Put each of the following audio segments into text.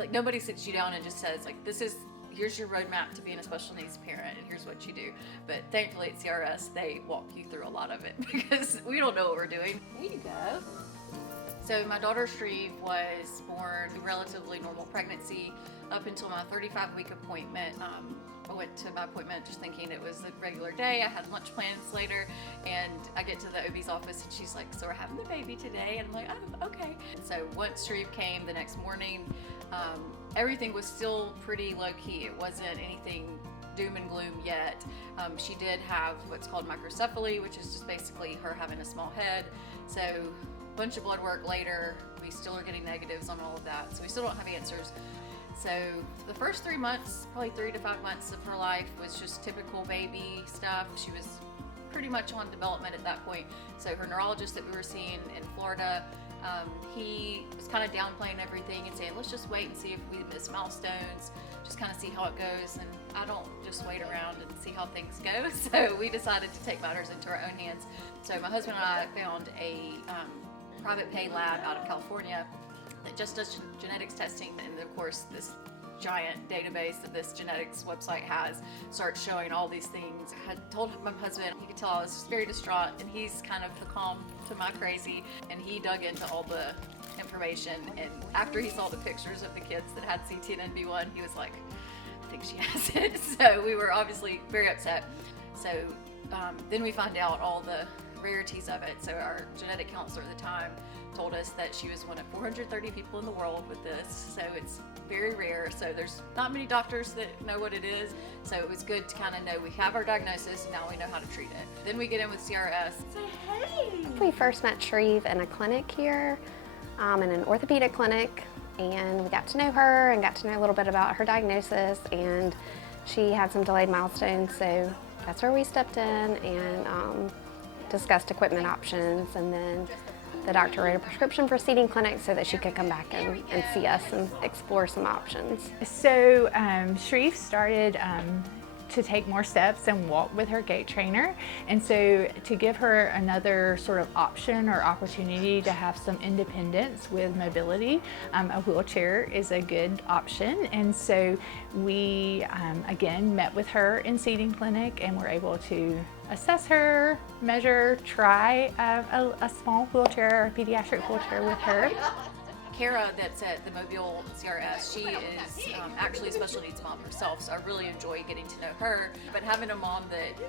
like nobody sits you down and just says like, here's your roadmap to being a special needs parent and here's what you do. But thankfully at CRS, they walk you through a lot of it because we don't know what we're doing. There you go. So my daughter Shreve was born a relatively normal pregnancy up until my 35-week appointment. I went to my appointment just thinking it was a regular day. I had lunch plans later, and I get to the OB's office and she's like, so we're having the baby today? And I'm like, oh, okay. And so once Shreve came the next morning, everything was still pretty low-key. It wasn't anything doom and gloom yet. She did have what's called microcephaly, which is just basically her having a small head. So a bunch of blood work later, we still are getting negatives on all of that. So we still don't have answers. So the first 3 months, probably 3 to 5 months of her life was just typical baby stuff. She was pretty much on development at that point. So her neurologist that we were seeing in Florida, he was kind of downplaying everything and saying, let's just wait and see if we miss milestones, just kind of see how it goes. And I don't just wait around and see how things go. So we decided to take matters into our own hands. So my husband and I found a private pay lab out of California that just does genetics testing, and of course this giant database that this genetics website has starts showing all these things. I had told my husband, he could tell I was just very distraught, and he's kind of the calm to my crazy, and he dug into all the information, and after he saw the pictures of the kids that had CTNNB1, he was like, I think she has it. So we were obviously very upset. So then we find out all the rarities of it. So our genetic counselor at the time told us that she was one of 430 people in the world with this, so it's very rare. So there's not many doctors that know what it is, so it was good to kind of know we have our diagnosis and now we know how to treat it. Then we get in with CRS. Say hey! We first met Shreve in a clinic here, in an orthopedic clinic, and we got to know her and got to know a little bit about her diagnosis, and she had some delayed milestones, so that's where we stepped in and discussed equipment options, and then the doctor wrote a prescription for seating clinic so that she could come back and see us and explore some options. So Shreve started to take more steps and walk with her gait trainer, and so to give her another sort of option or opportunity to have some independence with mobility, a wheelchair is a good option. And so we again met with her in seating clinic and were able to assess her, measure, try a small wheelchair, a pediatric wheelchair with her. Kara, that's at the Mobile CRS, she is actually a special needs mom herself, so I really enjoy getting to know her. But having a mom that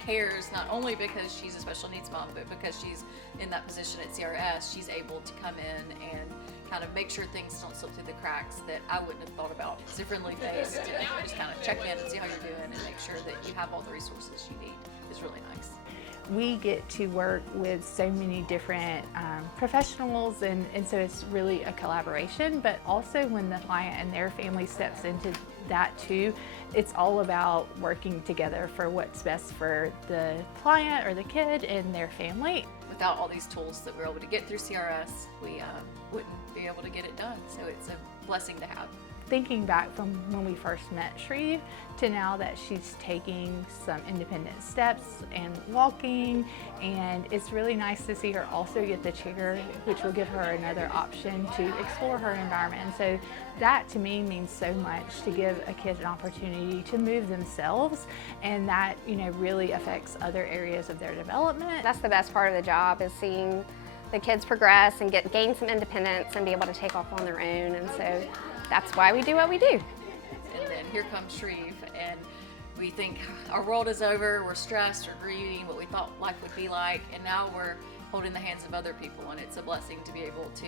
cares, not only because she's a special needs mom, but because she's in that position at CRS, she's able to come in and kind of make sure things don't slip through the cracks that I wouldn't have thought about. It's differently faced, and just kind of check in and see how you're doing and make sure that you have all the resources you need is really nice. We get to work with so many different professionals, and so it's really a collaboration, but also when the client and their family steps into that too, it's all about working together for what's best for the client or the kid and their family. Without all these tools that we're able to get through CRS, we wouldn't be able to get it done, so it's a blessing to have. Thinking back from when we first met Shreve to now that she's taking some independent steps and walking, and it's really nice to see her also get the chair, which will give her another option to explore her environment. And so that to me means so much, to give a kid an opportunity to move themselves, and that, you know, really affects other areas of their development. That's the best part of the job, is seeing the kids progress and gain some independence and be able to take off on their own, and so that's why we do what we do. And then here comes Shreve, and we think our world is over, we're stressed, we're grieving what we thought life would be like, and now we're holding the hands of other people, and it's a blessing to be able to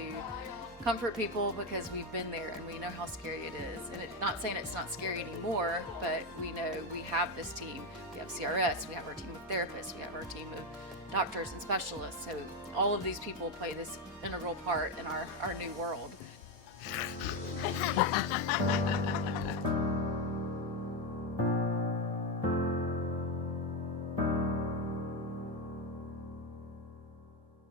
comfort people because we've been there and we know how scary it is. And not saying it's not scary anymore, but we know we have this team. We have CRS, we have our team of therapists, we have our team of doctors and specialists, so all of these people play this integral part in our new world.